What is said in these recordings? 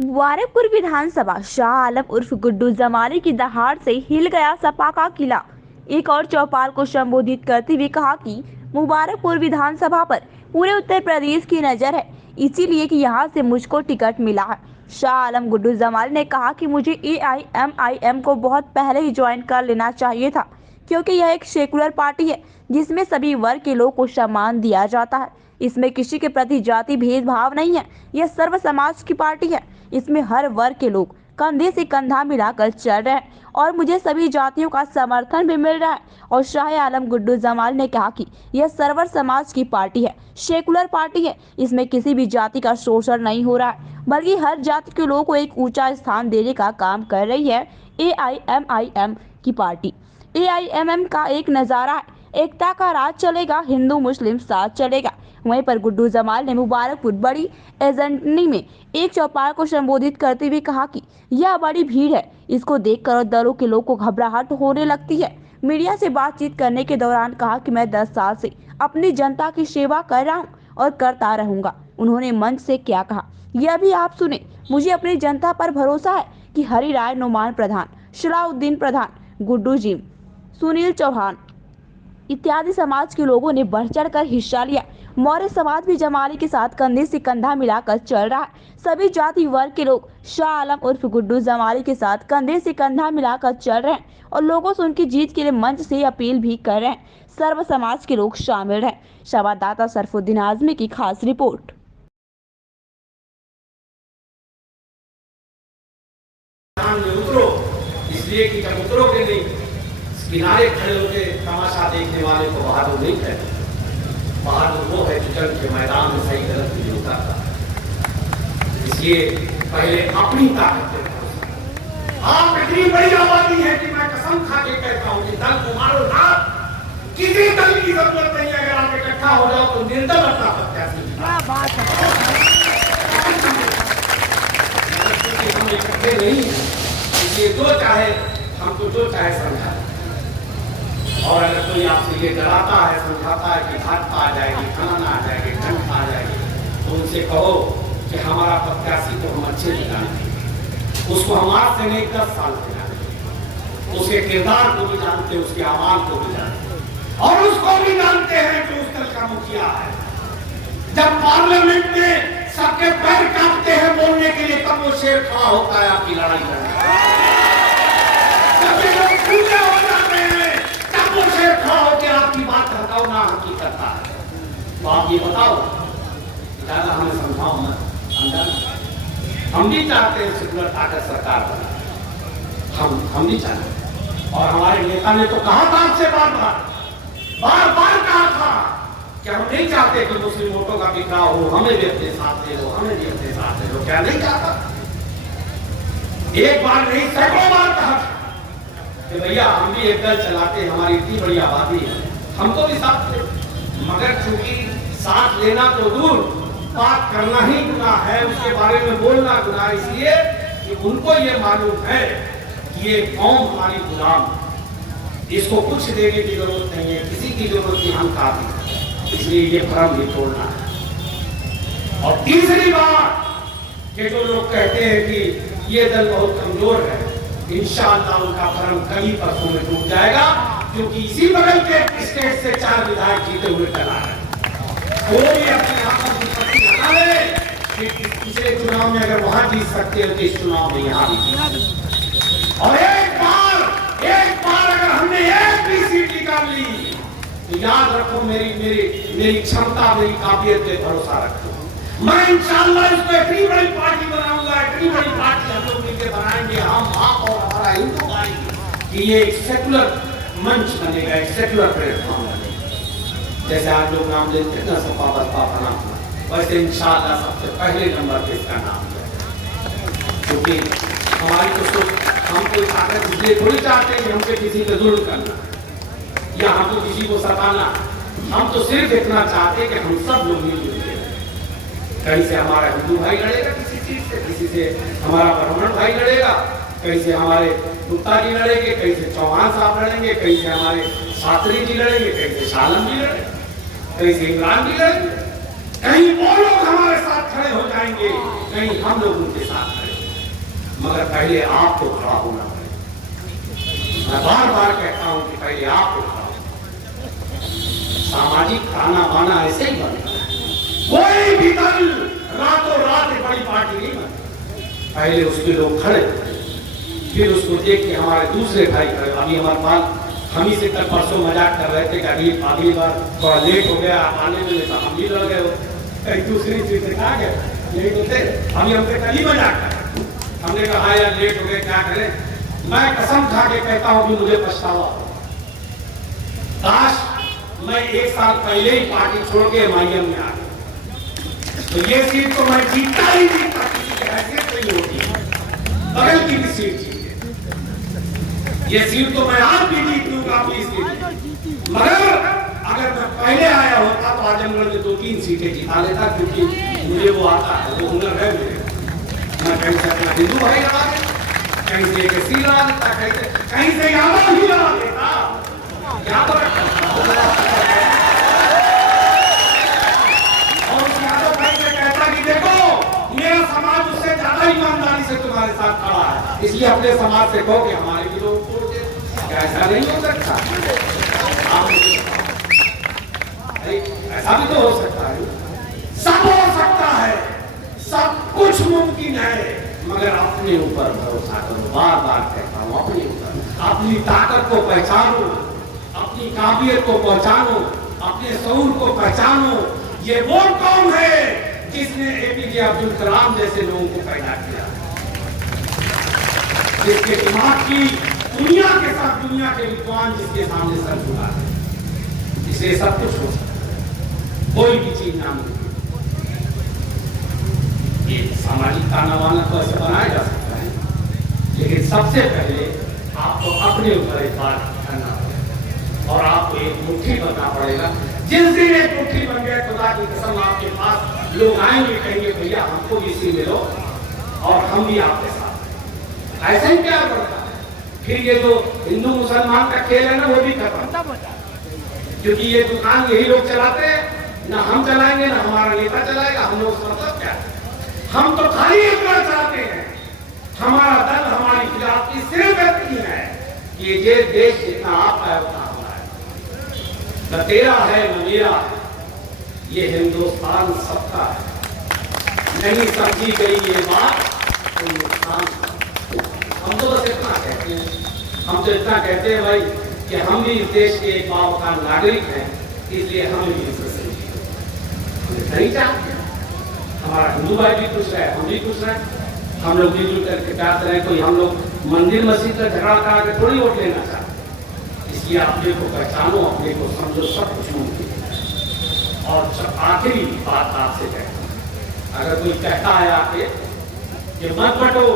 मुबारकपुर विधानसभा शाह आलम उर्फ गुड्डू जमाली की दहाड़ से हिल गया सपा का किला। एक और चौपाल को संबोधित करते हुए कहा कि मुबारकपुर विधानसभा पर पूरे उत्तर प्रदेश की नजर है, इसीलिए कि यहां से मुझको टिकट मिला है। शाह आलम गुड्डू जमाली ने कहा कि मुझे AIMIM को बहुत पहले ही ज्वाइन कर लेना चाहिए था, क्योंकि यह एक सेकुलर पार्टी है जिसमें सभी वर्ग के लोगों को सम्मान दिया जाता है। इसमें किसी के प्रति जाति भेदभाव नहीं है। यह सर्व समाज की पार्टी है। इसमें हर वर्ग के लोग कंधे से कंधा मिलाकर चल रहे हैं और मुझे सभी जातियों का समर्थन भी मिल रहा है। और शाह आलम गुड्डू जमाल ने कहा कि यह सर्व समाज की पार्टी है, सेकुलर पार्टी है। इसमें किसी भी जाति का शोषण नहीं हो रहा है, बल्कि हर जाति के लोगों को एक ऊंचा स्थान देने का काम कर रही है AIMIM की पार्टी। AIMM का एक नजारा है, एकता का राज चलेगा, हिंदू मुस्लिम साथ चलेगा। वहीं पर गुड्डू जमाल ने मुबारकपुर बड़ी एजेंटनी में एक चौपाल को संबोधित करते हुए कहा कि यह बड़ी भीड़ है, इसको देखकर दलों के लोगों को घबराहट होने लगती है। मीडिया से बातचीत करने के दौरान कहा कि मैं 10 साल से अपनी जनता की सेवा कर रहा हूं और करता रहूंगा। उन्होंने मंच से क्या कहा यह भी आप सुने। मुझे अपनी जनता पर भरोसा है कि हरि राय नोमान प्रधान, सलाउद्दीन प्रधान, गुड्डू जी, सुनील चौहान इत्यादि समाज के लोगों ने बढ़ चढ़ कर हिस्सा लिया। मौर्य समाज भी जमाली के साथ कंधे से कंधा मिलाकर चल रहा है। सभी जाति वर्ग के लोग शाह आलम उर्फ गुड्डू जमाली के साथ कंधे से कंधा मिलाकर चल रहे हैं और लोगों से उनकी जीत के लिए मंच से अपील भी कर रहे हैं। सर्व समाज के लोग शामिल हैं। संवाददाता सरफुद्दीन आजमी की खास रिपोर्ट। उतरो, इसलिए कि जब उतरोगे नहीं, किनारे खड़े होकर तमाशा देखने वाले को बहादुर नहीं कहते। बहादुर वो है जो जंग के मैदान में सही गलत नहीं उतरता। इसलिए पहले अपनी ताकत पे आप इतनी बड़ी आबादी है कि मैं कसम खा के कहता हूं कि दल को मारो ना, किसी दल की जरूरत नहीं है। अगर आप इकट्ठा हो जाओ तो निर्दल अपना प्रत्याशी। क्या बात है, हम इकट्ठे नहीं है, इसलिए जो चाहे हमको जो चाहे समझा। और अगर कोई आपसे ये डराता है, समझाता है कि भाजपा आ जाएगी, खनन आ जाएगी, ठंड आ जाएगी, तो उनसे कहो कि हमारा प्रत्याशी को हम अच्छे से जानते हैं, उसको हम आज से नहीं 10 साल से जानते हैं, उसके किरदार को भी जानते हैं, उसके आवाज को भी जानते हैं और उसको भी जानते हैं कि उस दल का मुखिया है। जब पार्लियामेंट में सबके पैर कांपते हैं बोलने के लिए, तब वो शेर खड़ा होता है आपकी लड़ाई लड़ने। आपकी बात हटाओ ना हकी करता है। तो आप ये बताओ, ज्यादा हमें समझाओ मत। हम भी चाहते हैं सेकुलर ताकत सरकार बना, हम भी चाहते। और हमारे नेता ने तो कहा था आपसे बार बार कहा था कि हम नहीं चाहते कि मुस्लिम वोटों का बिखराव हो, हमें भी अपने साथ ले लो, हमें भी अपने साथ ले लो। क्या नहीं चाहता? एक बार नहीं, सैकड़ों बार कहा कि भैया हम भी एक दल चलाते हैं, हमारी इतनी बड़ी आबादी है, हमको भी साथ ले। मगर चूंकि साथ लेना तो दूर, बात करना ही गुनाह है, उसके बारे में बोलना गुनाह, इसलिए कि उनको ये मालूम है कि ये कौम हमारी गुलाम, इसको कुछ देने की जरूरत नहीं है, किसी की जरूरत नहीं, हम काफी। इसलिए ये भ्रम भी तोड़ना है। और तीसरी बात कि जो लोग कहते हैं कि ये दल बहुत कमजोर है, इंशाअल्लाह उनका भ्रम कल ही परसों में टूट जाएगा, क्योंकि इसी बगल के स्टेट से 4 विधायक जीते हुए चला है। कोई अपने आप को विपत्ति लगा ले कि पिछले चुनाव में अगर वहां जीत सकते हो तो इस चुनाव में यहां भी। और एक बार अगर हमने एक भी सीट निकाल ली तो याद रखो, मेरी क्षमता, मेरी काबिलियत पे भरोसा रखो। मैं इंशाअल्लाह इसको इतनी बड़ी पार्टी बनाऊंगा, इतनी बड़ी पार्टी हम लोग मिलकर बनाएंगे, हम आप और हमारा हिंदू भाई, कि ये एक सेकुलर मंच बनेगा, एक सेकुलर प्लेटफॉर्म बनेगा। जैसे आप लोग नाम लेते हैं ना सपा बसपा फना, वैसे इंशाअल्लाह सबसे पहले नंबर पे इसका नाम है। क्योंकि हमारी तो सोच, हम कोई ताकत इसलिए थोड़ी चाहते हैं कि हमसे किसी पे जुल्म करना या हमको किसी को सताना। हम तो सिर्फ इतना चाहते हैं कि हम सब लोग मिलजुल के, कहीं से हमारा हिंदू भाई लड़ेगा किसी चीज से, किसी से हमारा ब्राह्मण भाई लड़ेगा, कहीं से हमारे गुप्ता जी लड़ेंगे, कहीं से चौहान साहब लड़ेंगे, कहीं से हमारे शास्त्री जी लड़ेंगे, कहीं से शालम जी लड़ेंगे, कहीं से इमरान जी लड़ेंगे। कहीं वो लोग हमारे साथ खड़े हो जाएंगे, कहीं हम लोग उनके साथ खड़े। मगर पहले आपको खड़ा होना पड़ेगा। मैं बार बार कहता हूं कि पहले आपको खड़ा होना। सामाजिक ताना बाना ऐसे ही बनता है। कोई भी दल रातों रात एक बड़ी पार्टी नहीं बनती। पहले उसके लोग खड़े, फिर उसको देख के हमारे दूसरे भाई खड़े। अभी हमारे पास हम ही से कल परसों मजाक कर रहे थे कि अगली बार थोड़ा लेट हो गया आने में, तो हम भी लड़ गए हो एक दूसरी चीज से कहा गया यही तो थे। अभी हमसे कल ही मजाक कर, हमने कहा हाँ यार लेट हो गए क्या करें। मैं कसम खा के कहता हूं कि मुझे पछतावा हो। काश मैं 1 साल पहले ही पार्टी छोड़ के MIM में आ गया, तो ये सीट तो मैं जीतता ही जीतता, किसी की हैसियत नहीं होती। बगल की भी सीट जीत, ये सीट तो मैं आज भी जीत लूंगा अपनी सीट। मगर अगर मैं पहले आया होता तो आजमगढ़ में 2-3 सीटें जिता लेता, क्योंकि मुझे वो आता है, वो हुनर है मेरे। मैं कहीं से अपना हिंदू भाई लगा देता, कहीं से एक सी लगा देता, कहीं से यादव ही लगा देता। यादव और उस यादव भाई से कहता कि देखो मेरा समाज उससे ज्यादा ईमानदारी से तुम्हारे साथ खड़ा है, इसलिए अपने समाज से कहो कि हमारे भी लोग छोड़ दे। ऐसा नहीं हो सकता, ऐसा भी तो हो सकता है। सब हो सकता है, सब कुछ मुमकिन है, मगर अपने ऊपर भरोसा करो। बार बार कहता हूं, अपने ऊपर, अपनी ताकत को पहचानो, अपनी काबिलियत को पहचानो, अपने शऊर को पहचानो। ये वो कौम है जिसने APJ अब्दुल कलाम जैसे लोगों को पैदा किया, जिसके दिमाग की दुनिया के साथ दुनिया के विद्वान जिसके सामने सर झुका है, इसलिए सब कुछ हो सकता है, कोई भी चीज ना मिले। ये सामाजिक ताना बाना तो ऐसे बनाया जा सकता है, लेकिन सबसे पहले आपको अपने ऊपर एक बात करना पड़ेगा और आपको एक मुट्ठी बनना पड़ेगा। जिस दिन एक मुट्ठी बन गया, खुदा की कसम आपके पास लोग आएंगे, कहेंगे भैया हमको भी इसी मिलो और हम भी आपके साथ। ऐसा ही क्या बढ़ता है, फिर ये जो हिंदू मुसलमान का खेल है ना, वो भी खत्म, क्योंकि ये दुकान यही लोग चलाते हैं, ना हम चलाएंगे ना हमारा नेता चलाएगा। हम लोग मतलब क्या, हम तो खाली इतना चाहते हैं, हमारा दल हमारी खिलाफ की सिर्फ इतनी है कि ये देश जितना आप है उतना हमारा है, न तेरा है न मेरा है, ये हिंदुस्तान सबका है। नहीं समझी गई ये बात तो नुकसान। हम तो बस इतना कहते हैं, हम तो इतना कहते हैं भाई कि हम भी इस देश के एक बावफान नागरिक हैं, इसलिए हमें भी इससे नहीं चाहते। हमारा हिंदू भाई भी खुश रहे, हम भी खुश रहे, हम लोग मिलजुल करके चाहते रहे। कोई हम लोग मंदिर मस्जिद का झगड़ा करा के थोड़ी वोट लेना चाहते, इसलिए अपने को पहचानो, अपने को समझो, सब कुछ मुमकिन है। और आखिरी बात आपसे कहता हूं, अगर कोई कहता है आके कि मत बटो,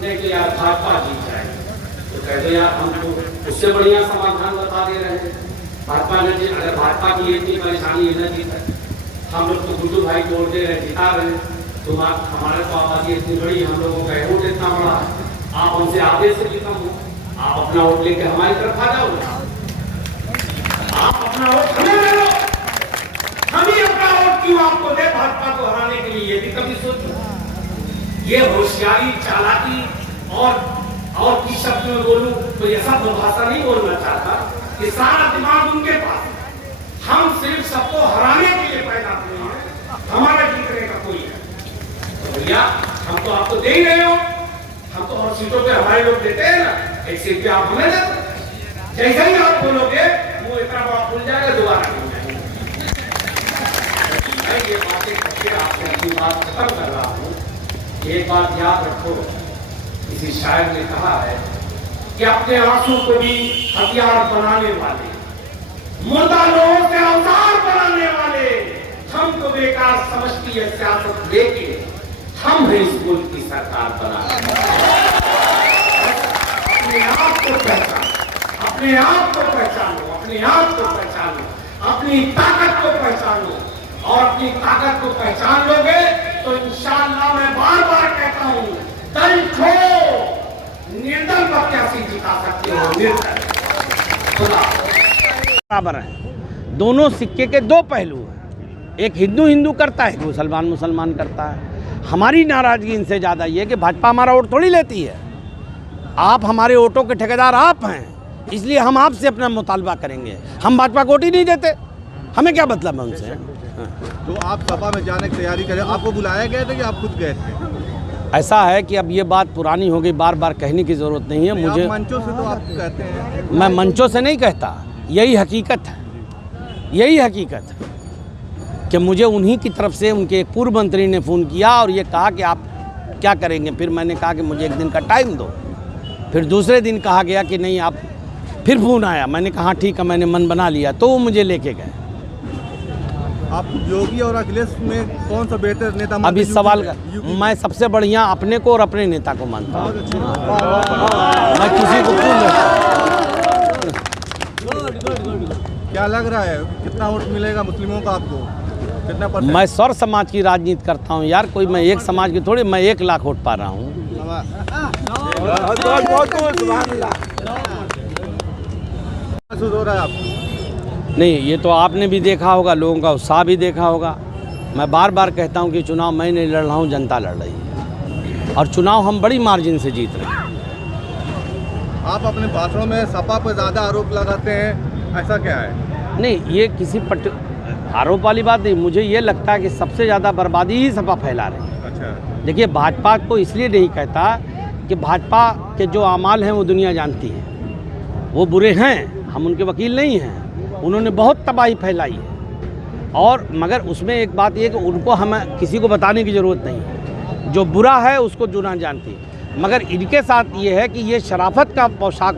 नहीं कि यार भाजपा जीत जाएगी, तो कह दो यार हम तो उससे बढ़िया समाधान बता दे रहे हैं। भाजपा ने जीत, अगर भाजपा की इतनी परेशानी है न जीत, हम लोग तो गुड्डू भाई को वोट दे रहे, जिता रहे, तुम हमारे तो आबादी इतनी बड़ी, हम लोगों का वोट इतना बड़ा है, आप हमसे आधे से भी कम हो, आप अपना वोट लेकर हमारी तरफ आ जाओ, आप अपना वोट हमें दे दो, हम ही अपना वोट क्यों आपको दे भाजपा को हराने के लिए। ये भी कभी सोचो, ये होशियारी चालाकी और की शब्द में बोलूं तो ये सब भाषा नहीं बोलना चाहता कि सारा दिमाग उनके पास। हम सिर्फ सबको हराने के लिए पैदा हुए हैं, हमारा जीतने का कोई है तो भैया हम तो आपको दे ही रहे हो, हम तो और सीटों पे हमारे लोग देते हैं ना, एक सीट पे आप हमें देते, जैसे ही आप बोलोगे वो इतना बड़ा खुल जाएगा, दोबारा नहीं जाएगा। मैं ये बातें करके आपसे अपनी बात खत्म कर रहा हूँ। एक बात याद रखो, किसी शायर ने कहा है कि अपने आंसू को भी हथियार बनाने वाले, मुर्दा लोगों से अवतार बनाने वाले, हमको बेकार समझती है सियासत लेके, हम हैं इस मुल्क की सरकार बनाने। अपने आप को पहचानो, अपने आप को पहचानो, अपने आप को पहचानो, अपनी ताकत को पहचानो, और अपनी ताकत को पहचान लोगे तो इंशाअल्लाह मैं बार बार कहता हूं, दल छोड़ो, निर्दल प्रत्याशी जिता सकते हो, निर्दल। खुदा बराबर है, दोनों सिक्के के दो पहलू हैं। एक हिंदू हिंदू करता है, एक मुसलमान मुसलमान करता है। हमारी नाराज़गी इनसे ज़्यादा ये है कि भाजपा हमारा वोट थोड़ी लेती है। आप हमारे वोटों के ठेकेदार आप हैं, इसलिए हम आपसे अपना मुतालबा करेंगे। हम भाजपा को वोट ही नहीं देते, हमें क्या मतलब है उनसे। तो आप सपा में जाने की तैयारी करें, आपको बुलाया गया था कि आप खुद गए थे? ऐसा है कि अब ये बात पुरानी हो गई, बार बार कहने की ज़रूरत नहीं है मुझे। आप मंचों से तो आप कहते हैं। मैं मंचों से नहीं कहता, यही हकीकत है, यही हकीकत है कि मुझे उन्हीं की तरफ से उनके एक पूर्व मंत्री ने फ़ोन किया और ये कहा कि आप क्या करेंगे। फिर मैंने कहा कि मुझे एक दिन का टाइम दो। फिर दूसरे दिन कहा गया कि नहीं आप, फिर फ़ोन आया, मैंने कहा ठीक है, मैंने मन बना लिया, तो वो मुझे लेके गए। आप योगी और अखिलेश में कौन सा बेहतर नेता? अब इस सवाल का मैं सबसे बढ़िया अपने को और अपने नेता को मानता हूँ। मैं किसी को क्यों क्या लग रहा है, कितना वोट मिलेगा मुस्लिमों का आपको? कितना %? मैं सर्व समाज की राजनीति करता हूँ यार, कोई मैं एक समाज की थोड़ी, मैं 1 लाख वोट पा रहा हूँ। महसूस हो रहा है आपको? नहीं, ये तो आपने भी देखा होगा, लोगों का उत्साह भी देखा होगा। मैं बार बार कहता हूँ कि चुनाव मैं नहीं लड़ रहा हूँ, जनता लड़ रही है और चुनाव हम बड़ी मार्जिन से जीत रहे हैं। आप अपने भाषणों में सपा पर ज़्यादा आरोप लगाते हैं, ऐसा क्या है? नहीं, ये किसी आरोप वाली बात नहीं, मुझे ये लगता है कि सबसे ज़्यादा बर्बादी ही सपा फैला रही है। अच्छा, देखिए, भाजपा को इसलिए नहीं कहता कि भाजपा के जो अमाल हैं वो दुनिया जानती है, वो बुरे हैं, हम उनके वकील नहीं हैं। उन्होंने बहुत तबाही फैलाई है और मगर उसमें एक बात ये कि उनको हमें किसी को बताने की ज़रूरत नहीं है। जो बुरा है उसको दुनिया जानती है, मगर इनके साथ ये है कि ये शराफत का पोशाक